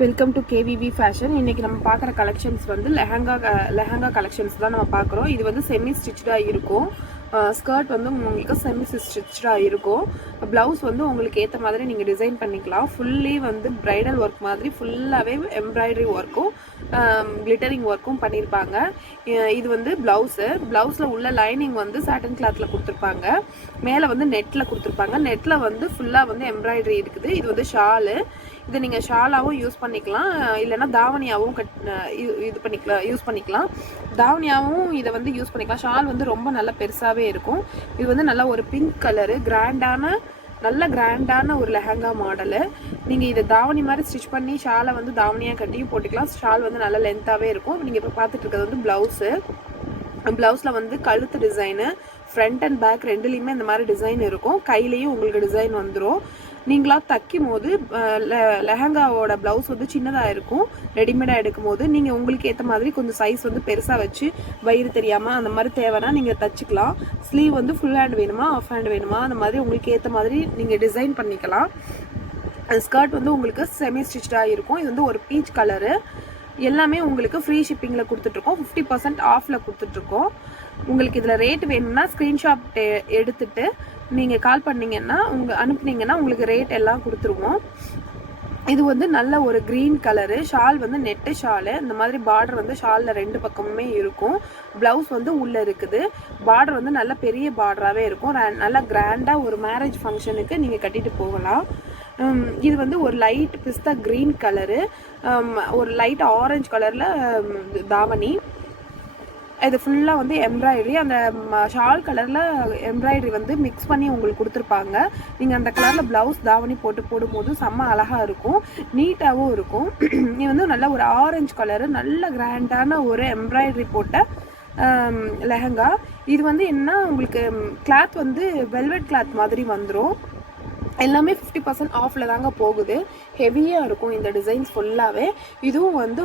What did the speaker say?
Welcome to கேவிவி fashion. இன்றைக்கி நம்ம பார்க்குற கலெக்ஷன்ஸ் வந்து லெஹங்கா கலெக்ஷன்ஸ் தான் நம்ம பார்க்குறோம். இது வந்து செமி ஸ்டிச்சாக இருக்கும். ஸ்கர்ட் வந்து உங்களுக்கு செமி ஸ்டிச்சாக இருக்கும். ப்ளவுஸ் வந்து உங்களுக்கு ஏற்ற மாதிரி நீங்கள் டிசைன் பண்ணிக்கலாம். ஃபுல்லி வந்து ப்ரைடல் ஒர்க் மாதிரி ஃபுல்லாகவே எம்ப்ராய்டரி ஒர்க்கும் கிளிட்டரிங் ஒர்க்கும் பண்ணியிருப்பாங்க. இது வந்து ப்ளவுஸில் உள்ள லைனிங் வந்து சாட்டன் கிளாத்தில் கொடுத்துருப்பாங்க. மேலே வந்து நெட்டில் கொடுத்துருப்பாங்க. நெட்டில் வந்து ஃபுல்லாக வந்து எம்ப்ராய்டரி இருக்குது. இது வந்து ஷாலு. இதை நீங்கள் ஷாலாகவும் யூஸ் பண்ணிக்கலாம், இல்லைனா தாவணியாகவும் யூஸ் பண்ணிக்கலாம். தாவணியாகவும் இதை வந்து யூஸ் பண்ணிக்கலாம். ஷால் வந்து ரொம்ப நல்லா பெருசாகவே இருக்கும். இது வந்து நல்லா ஒரு பிங்க் கலரு நல்ல கிராண்டான ஒரு லெஹங்கா மாடலு. நீங்கள் இதை தாவணி மாதிரி ஸ்டிச் பண்ணி ஷாலை வந்து தாவணியாக கட்டியும் போட்டுக்கலாம். ஷால் வந்து நல்லா லென்த்தாகவே இருக்கும். நீங்கள் இப்போ பார்த்துட்டு இருக்கிறது வந்து ப்ளவுஸில் வந்து கழுத்து டிசைனு ஃப்ரண்ட் அண்ட் பேக் ரெண்டுலேயுமே இந்த மாதிரி டிசைன் இருக்கும். கையிலையும் உங்களுக்கு டிசைன் வந்துடும். நீங்களாக தைக்கும் போது லெஹங்காவோட ப்ளவுஸ் வந்து சின்னதாக இருக்கும். ரெடிமேடாக எடுக்கும் போது நீங்கள் உங்களுக்கு ஏற்ற மாதிரி கொஞ்சம் சைஸ் வந்து பெருசாக வச்சு வயிறு தெரியாமல் அந்த மாதிரி தேவைன்னா நீங்கள் தைச்சிக்கலாம். ஸ்லீவ் வந்து ஃபுல் ஹேண்ட் வேணுமா ஆஃப் ஹேண்ட் வேணுமா அந்த மாதிரி உங்களுக்கு ஏற்ற மாதிரி நீங்கள் டிசைன் பண்ணிக்கலாம். ஸ்கர்ட் வந்து உங்களுக்கு செமி ஸ்டிச்சாக இருக்கும். இது வந்து ஒரு பீச் கலரு. எல்லாமே உங்களுக்கு ஃப்ரீ ஷிப்பிங்கில் கொடுத்துட்ருக்கோம். 50% ஆஃபில் கொடுத்துட்ருக்கோம். உங்களுக்கு இதில் ரேட் வேணும்னா ஸ்க்ரீன்ஷாட் எடுத்துகிட்டு நீங்கள் கால் பண்ணிங்கன்னா அனுப்புனீங்கன்னா உங்களுக்கு ரேட் எல்லாம் கொடுத்துருவோம். இது வந்து நல்ல ஒரு க்ரீன் கலரு. ஷால் வந்து நெட்டு ஷாலு. இந்த மாதிரி பார்டர் வந்து ஷாலில் ரெண்டு பக்கமுமே இருக்கும். ப்ளவுஸ் வந்து உள்ளே இருக்குது. பார்டர் வந்து நல்ல பெரிய பார்டராகவே இருக்கும். நல்லா கிராண்டாக ஒரு மேரேஜ் ஃபங்க்ஷனுக்கு நீங்கள் கட்டிட்டு போகலாம். இது வந்து ஒரு லைட் பிஸ்தா க்ரீன் கலரு, ஒரு லைட் ஆரஞ்சு கலரில் தாவணி. இது ஃபுல்லாக வந்து எம்ப்ராய்டரி. அந்த ஷால் கலரில் எம்ப்ராய்டரி வந்து மிக்ஸ் பண்ணி உங்களுக்கு கொடுத்துருப்பாங்க. நீங்கள் அந்த கலரில் ப்ளவுஸ் தாவணி போடும்போது செம்ம அழகாக இருக்கும், நீட்டாகவும் இருக்கும். இது வந்து நல்ல ஒரு ஆரஞ்சு கலரு, நல்ல கிராண்டான ஒரு எம்ப்ராய்டரி போட்ட லெஹங்கா. இது வந்து என்ன உங்களுக்கு கிளாத் வந்து வெல்வெட் கிளாத் மாதிரி வந்துடும். எல்லாமே 50% ஆஃபில் தாங்க போகுது. ஹெவியாக இருக்கும் இந்த டிசைன்ஸ் ஃபுல்லாகவே. இதுவும் வந்து